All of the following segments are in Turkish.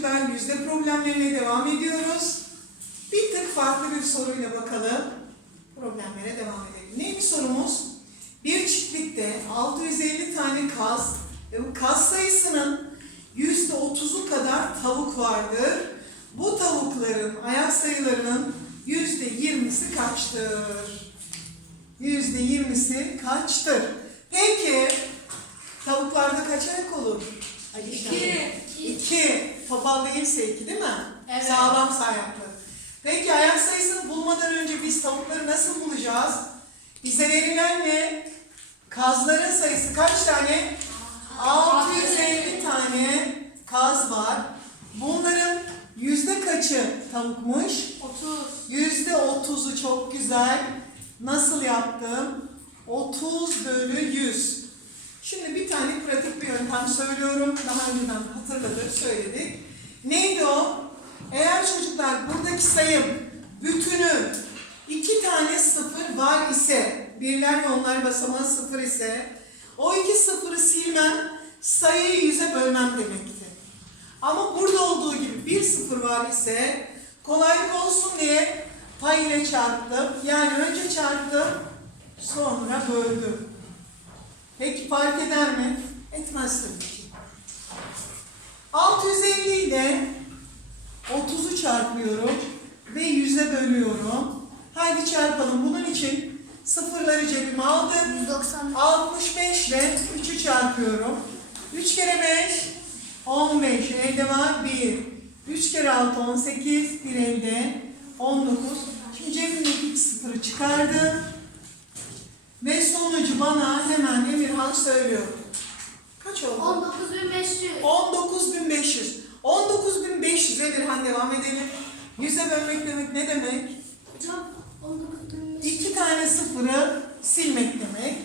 çocuklar yüzde problemlerine devam ediyoruz. Bir tık farklı bir soruyla bakalım. Problemlere devam edelim. Neymiş sorumuz? Bir çiftlikte 650 tane kaz ve bu kaz sayısının yüzde 30'u kadar tavuk vardır. Bu tavukların ayak sayılarının yüzde 20'si kaçtır? Yüzde 20'si kaçtır? Peki tavuklarda kaç ayak olur? Ali İki. İki. Topal değilse iki değil mi? Evet. Sağlam sayaklı. Peki ayak sayısını bulmadan önce biz tavukları nasıl bulacağız? Bize verilen ne? Kazların sayısı kaç tane? 650 tane kaz var. Bunların yüzde kaçı tavukmuş? 30. Yüzde otuzu çok güzel. Nasıl yaptım? 30 bölü 100. Şimdi bir tane pratik bir yöntem söylüyorum. Daha önceden hatırladık, söyledik. Neydi o? Eğer çocuklar buradaki sayım bütünü iki tane sıfır var ise, birler ve onlar basamağı sıfır ise, o iki sıfırı silmem, sayıyı yüze bölmem demekti. Ama burada olduğu gibi bir sıfır var ise kolaylık olsun diye pay ile çarptım. Yani önce çarptım sonra böldüm. Peki fark eder mi? Etmez tabii ki. 650 ile 30'u çarpıyorum ve 100'e bölüyorum. Haydi çarpalım. Bunun için sıfırları cebime aldım. 190. 65 ile 3'ü çarpıyorum. 3 kere 5, 15. Elde var 1. 3 kere 6, 18. Bir elde 19. Şimdi cebimdeki ilk sıfırı çıkardım. Ve sonucu bana hemen Emirhan söylüyor. Kaç oldu? 19500. 19.500. 19.500 Emirhan devam edelim. Yüze bölmek demek ne demek? Hocam 19500. İki tane sıfırı silmek demek.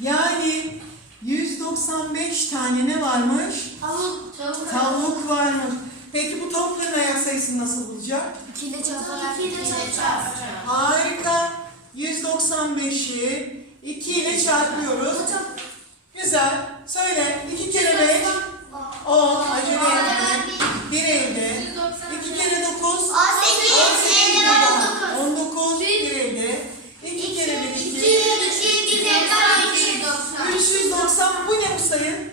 Yani 195 tane ne varmış? Tavuk. Tavuk. Tavuk varmış. Peki bu tavukların ayak sayısını nasıl bulacak? 2 ile çarparak. 2 ile çarparak. Harika. 195'i 2 ile çarpıyoruz. Hocam. Güzel. Söyle. 2 kere 5. 10. Acele etme. 1 elde. 2 kere 9. 18. 19. 1 elde. 2 kere 1 2. 390. Bu ne bu sayı?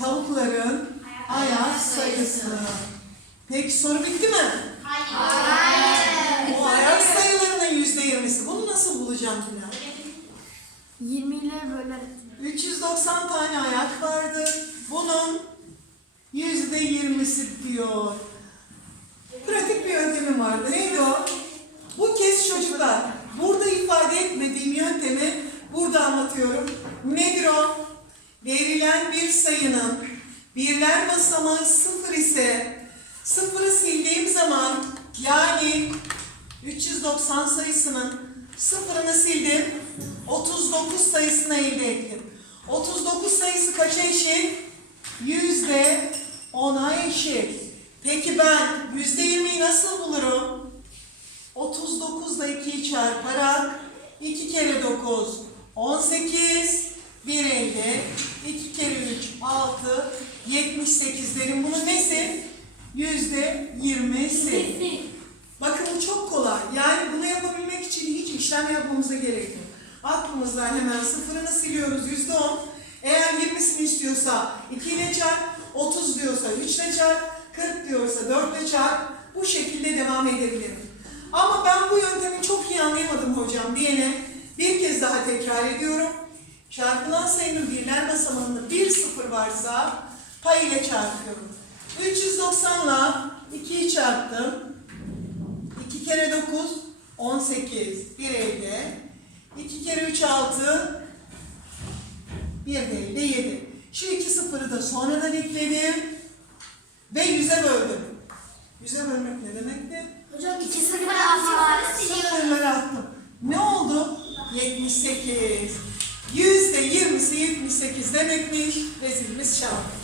Tavukların ayak sayısı. Peki soru bitti mi? O ayak sayılarının yüzde yirmisi. Bunu nasıl bulacağım Bilal? 20 ile böler. 390 tane ayak vardı. Bunun yüzde yirmisi diyor. Pratik bir yöntemim vardı. Neydi o? Bu kez çocuklar. Burada ifade etmediğim yöntemi burada anlatıyorum. Nedir o? Verilen bir sayının birler basamağı sıfır ise sıfırı sildiğim zaman yani 390 sayısının sıfırını sildim. 39 sayısını elde ettim. 39 sayısı kaça eşit? Yüzde 10'a eşit. Peki ben yüzde 20'yi nasıl bulurum? 39 ile 2'yi çarparak 2 kere 9 18 1 elde 2 kere 3 6 78 derim. Bunun nesi? Yüzde 20'si. Bakın bu çok kolay. Yani bunu yapabilmek için hiç işlem yapmamıza gerek yok. Aklımızdan hemen sıfırını siliyoruz. Yüzde on. Eğer 20'sini istiyorsa 2 ile çarp, 30 diyorsa 3 ile çarp, 40 diyorsa 4 ile çarp. Bu şekilde devam edebilirim. Ama ben bu yöntemi çok iyi anlayamadım hocam diyene bir kez daha tekrar ediyorum. Çarpılan sayının birler basamağında bir sıfır varsa pay ile çarpıyorum. 390 ile 2'yi çarptım. 2 kere 9 18 1 elde 2 kere 3 6 1 de elde 7 şu iki sıfırı da sonradan ekledim ve 100'e böldüm. 100'e bölmek ne demekti? Hocam 2 0 atma. Sıfırları attım. Ne oldu? 78 Yüzde 20'si 78 demekmiş. Rezilimiz şahane